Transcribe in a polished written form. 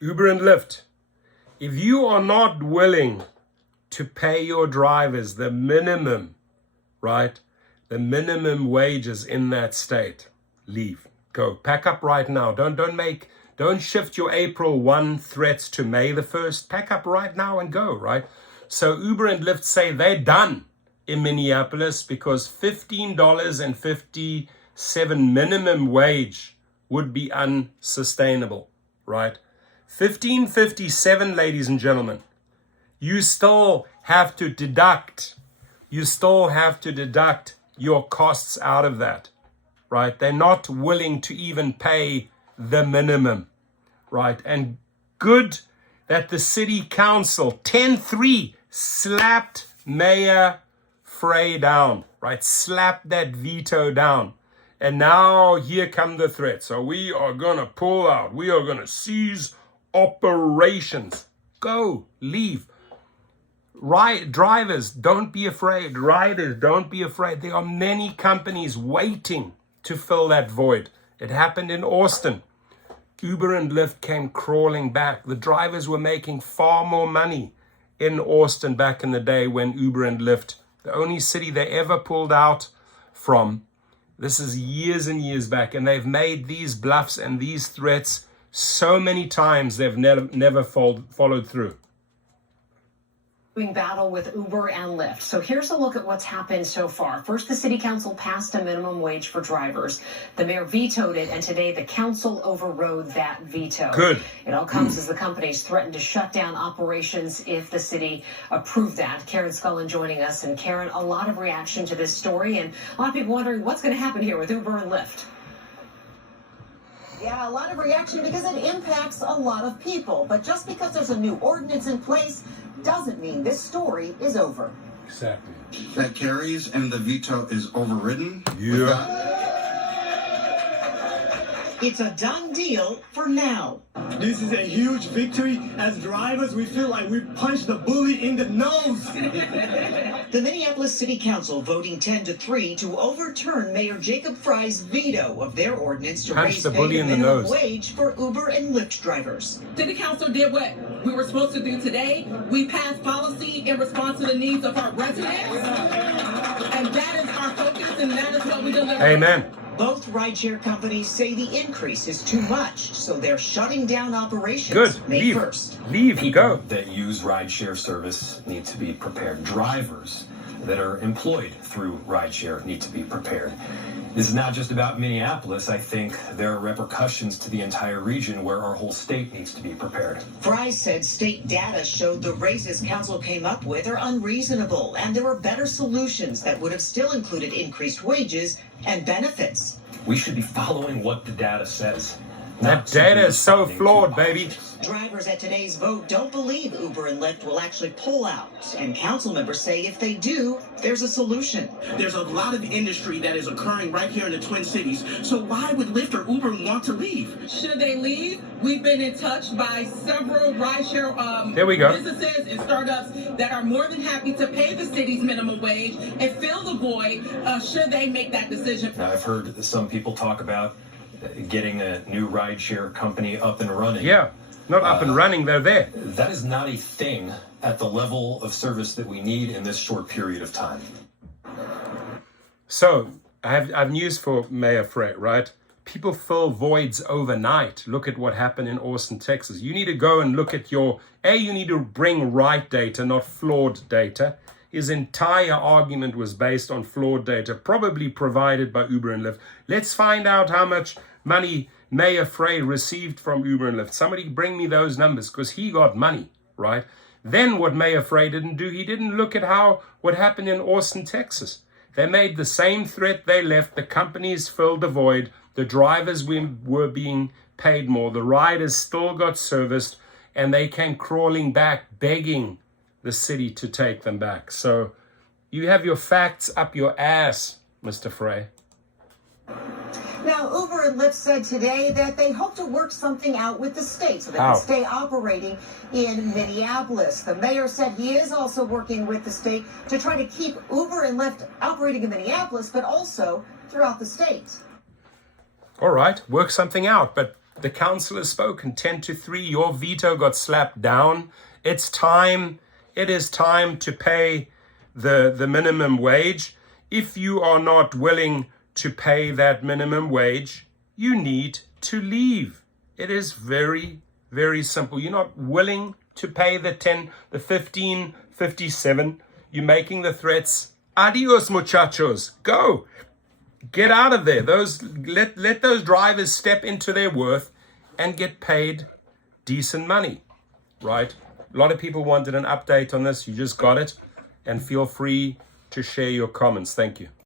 Uber and Lyft, if you are not willing to pay your drivers the minimum, right? The minimum wages in that state, leave. Go. Pack up right now. Don't shift your April 1 threats to May the 1st. Pack up right now and go, right? So Uber and Lyft say they're done in Minneapolis because $15.57 minimum wage would be unsustainable, right? $15.57, ladies and gentlemen. You still have to deduct your costs out of that, right? They're not willing to even pay the minimum, right? And good that the city council 10-3 slapped Mayor Frey down, right? Slapped that veto down. And now here come the threats. So we are going to pull out. We are going to cease operations. Go, leave. Drivers, don't be afraid. Riders, don't be afraid. There are many companies waiting to fill that void. It happened in Austin. Uber and Lyft came crawling back. The drivers were making far more money in Austin back in the day when Uber and Lyft, the only city they ever pulled out from. This is years and years back, and they've made these bluffs and these threats so many times they've never followed through. Battle with Uber and Lyft. So here's a look at what's happened so far. First, the city council passed a minimum wage for drivers. The mayor vetoed it, and today the council overrode that veto. Good. It all comes as the companies threatened to shut down operations if the city approved that. Karen Scullin joining us. And Karen, a lot of reaction to this story, and a lot of people wondering what's going to happen here with Uber and Lyft. Yeah, a lot of reaction because it impacts a lot of people. But just because there's a new ordinance in place doesn't mean this story is over. Exactly. That carries and the veto is overridden. Yeah. It's a done deal for now. This is a huge victory. As drivers, we feel like we punched the bully in the nose. The Minneapolis City Council voting 10-3 to overturn Mayor Jacob Freys' veto of their ordinance to raise the minimum wage for Uber and Lyft drivers. City Council did what we were supposed to do today. We passed policy in response to the needs of our residents. And that is our focus, and that is what we deliver. Amen. Both rideshare companies say the increase is too much, so they're shutting down operations May 1st. Leave and go. That use rideshare service need to be prepared. Drivers that are employed through rideshare need to be prepared. This is not just about Minneapolis. I think there are repercussions to the entire region where our whole state needs to be prepared. Freys said state data showed the raises council came up with are unreasonable, and there were better solutions that would have still included increased wages and benefits. We should be following what the data says. That data is so flawed, baby. Drivers at today's vote don't believe Uber and Lyft will actually pull out, and council members say if they do, there's a solution. There's a lot of industry that is occurring right here in the Twin Cities. So why would Lyft or Uber want to leave? Should they leave? We've been in touch by several rideshare businesses and startups that are more than happy to pay the city's minimum wage and fill the void should they make that decision. Now, I've heard some people talk about getting a new rideshare company up and running. Yeah, not up and running, they're there. That is not a thing at the level of service that we need in this short period of time. So, I have news for Mayor Frey, right? People fill voids overnight. Look at what happened in Austin, Texas. You need to go and look at you need to bring right data, not flawed data. His entire argument was based on flawed data, probably provided by Uber and Lyft. Let's find out how much money Mayor Frey received from Uber and Lyft. Somebody bring me those numbers, because he got money, right? Then what Mayor Frey didn't do, he didn't look at what happened in Austin, Texas. They made the same threat they left. The companies filled the void. The drivers were being paid more. The riders still got serviced, and they came crawling back, begging the city to take them back. So you have your facts up your ass, Mr. Frey. Now, Uber and Lyft said today that they hope to work something out with the state so they can stay operating in Minneapolis. The mayor said he is also working with the state to try to keep Uber and Lyft operating in Minneapolis, but also throughout the state. All right, work something out, but The council has spoken. 10-3, your veto got slapped down. It's time. It is time to pay the minimum wage. If you are not willing to pay that minimum wage, you need to leave. It is very, very simple. You're not willing to pay the 15.57. You're making the threats. Adios, muchachos. Go. Get out of there. Let those drivers step into their worth and get paid decent money, right? A lot of people wanted an update on this. You just got it. And feel free to share your comments. Thank you.